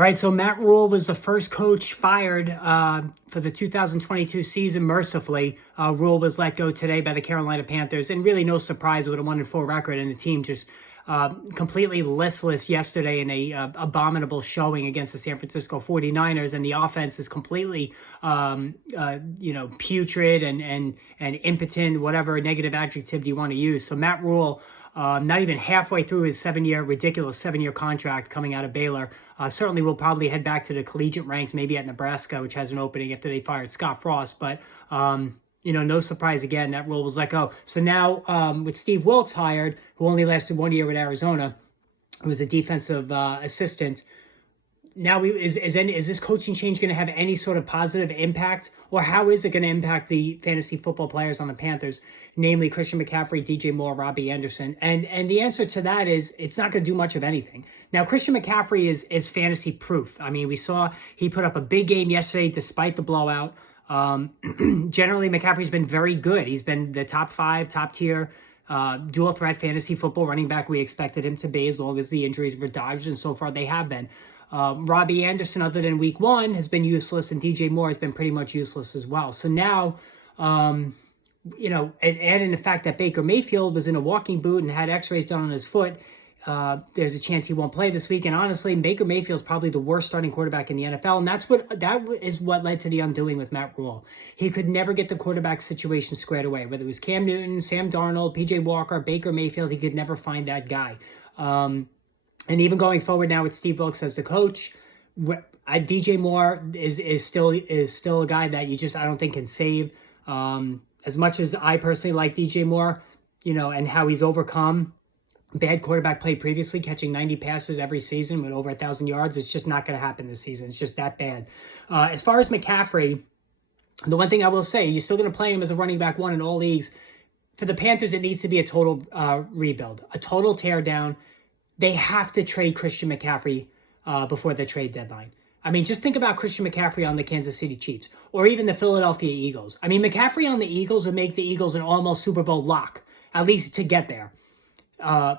All right, so Matt Rhule was the first coach fired for the 2022 season, mercifully. Rhule was let go today by the Carolina Panthers, and really no surprise with a 1-4 record, and the team just completely listless yesterday in a abominable showing against the San Francisco 49ers, and the offense is completely putrid and impotent, whatever negative adjective you want to use. So Matt Rhule, not even halfway through his ridiculous seven-year contract coming out of Baylor, certainly will probably head back to the collegiate ranks, maybe at Nebraska, which has an opening after they fired Scott Frost. But, no surprise again, that Rhule was let go. So now with Steve Wilkes hired, who only lasted 1 year with Arizona, who was a defensive assistant, now is this coaching change going to have any sort of positive impact, or how is it going to impact the fantasy football players on the Panthers, namely Christian McCaffrey, DJ Moore, Robbie Anderson? And the answer to that is it's not going to do much of anything. Now, Christian McCaffrey is fantasy proof. I mean, we saw he put up a big game yesterday despite the blowout. Generally, McCaffrey's been very good. He's been the top tier dual threat fantasy football running back we expected him to be, as long as the injuries were dodged, and so far they have been. Robbie Anderson, other than week one, has been useless, and DJ Moore has been pretty much useless as well. So now, and in the fact that Baker Mayfield was in a walking boot and had x-rays done on his foot, there's a chance he won't play this week. And honestly, Baker Mayfield's probably the worst starting quarterback in the NFL, and that is what led to the undoing with Matt Rhule. He could never get the quarterback situation squared away, whether it was Cam Newton, Sam Darnold, PJ Walker, Baker Mayfield. He could never find that guy. And even going forward now with Steve Wilkes as the coach, DJ Moore is still a guy that I don't think can save. As much as I personally like DJ Moore, and how he's overcome bad quarterback play previously, catching 90 passes every season with over 1,000 yards, it's just not going to happen this season. It's just that bad. As far as McCaffrey, the one thing I will say, you're still going to play him as a running back one in all leagues. For the Panthers, it needs to be a total rebuild, a total teardown. They have to trade Christian McCaffrey before the trade deadline. I mean, just think about Christian McCaffrey on the Kansas City Chiefs or even the Philadelphia Eagles. I mean, McCaffrey on the Eagles would make the Eagles an almost Super Bowl lock, at least to get there.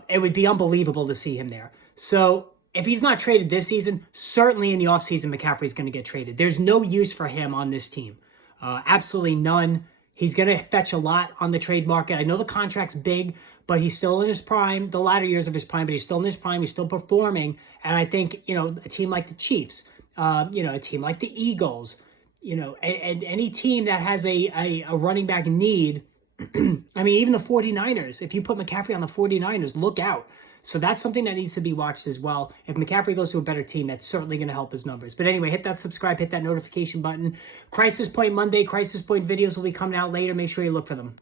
It would be unbelievable to see him there. So if he's not traded this season, certainly in the offseason, McCaffrey's going to get traded. There's no use for him on this team. Absolutely none. He's going to fetch a lot on the trade market. I know the contract's big, but he's still in his prime, the latter years of his prime, but he's still in his prime. He's still performing. And I think, a team like the Chiefs, a team like the Eagles, and any team that has a running back need, I mean, even the 49ers, if you put McCaffrey on the 49ers, look out. So that's something that needs to be watched as well. If McCaffrey goes to a better team, that's certainly going to help his numbers. But anyway, hit that subscribe, hit that notification button. Crisis Point Monday, Crisis Point videos will be coming out later. Make sure you look for them.